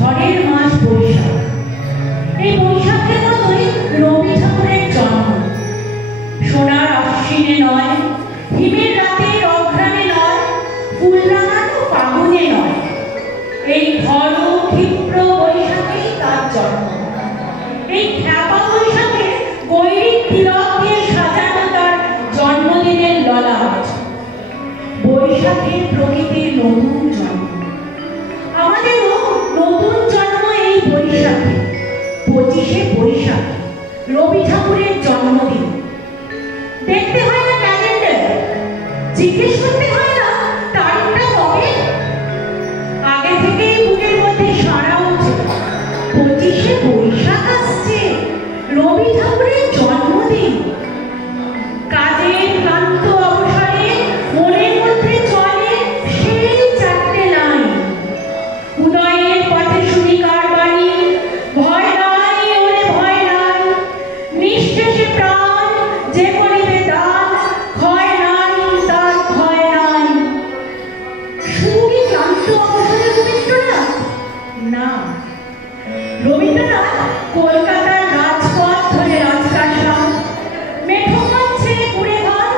ঝড়ের মাস বৈশাখ। এই বৈশাখের মতোই রবি ঠাকুরের জন্ম। সোনার আশ্বিনে নয়, হিমের রাতের অঘ্রাণে নয়, ফুল রাঙানো ফাগুনে নয়, এই ঘন ক্ষিপ্র বৈশাখেই তার জন্ম। এই খ্যাপা বৈশাখে গৈরিক তিলক দিয়ে সাজানো তার জন্মদিনের ললাট। বৈশাখে প্রকৃতির নতুন জন্ম, আমাদেরও নতুন জন্ম এই বৈশাখে। 25শে বৈশাখ রবি ঠাকুরের জন্মদিন। দেখতে হয় না ক্যালেন্ডার, জিজ্ঞেস করতে হয় না তারিখটা কবে। আগে থেকেই বুকের মধ্যে সাড়া উঠে 25শে বৈশাখ আসছে, রবি ঠাকুরের জন্মদিন। কাজের ক্লান্ত অবসরে মনের মধ্যে চলে সেই 4টে লাইন। উদয়ের পথে শুনি কার বাণী, ভয় নাই ওরে ভয় নাই, নিঃশেষে প্রাণ যে করিবে দান, ক্ষয় নাই তার ক্ষয় নাই। শুধু কি ক্লান্ত অবসরে রবীন্দ্রনাথ? না, রবীন্দ্রনাথ কলকাতার রাজপথ ধরে রাজপ্রাসাদ, মেঠোপথ ছেড়ে ঘুরে ঘর,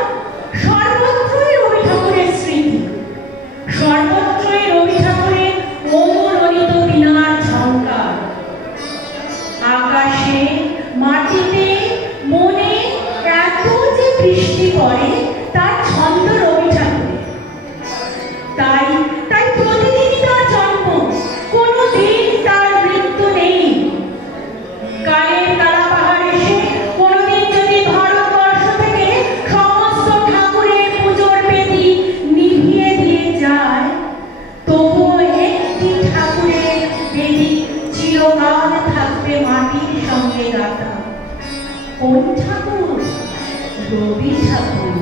সর্বত্রই রবি ঠাকুরের স্মৃতি, সর্বত্রই রবি ঠাকুরের অমরণিত বীণার ঝঙ্কার। আকাশে, মাটিতে, মনে এত যে বৃষ্টি পড়ে তার ছন্দ রবি ঠাকুরের। তাই তাই প্রতিদিনই তার জন্ম, কোনো দিন তার মৃত্যু নেই। কালের কালা পাহাড় এসে কোনোদিন যদি ভারতবর্ষ থেকে সমস্ত ঠাকুরের পুজোর বেদি নিভিয়ে দিয়ে যায়, তবুও একটি ঠাকুরের বেদি চিরকাল থাকবে মাটির সঙ্গে গাঁথা। কোন ঠাকুর? রবি ঠাকুর,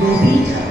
রবি ঠাকুর।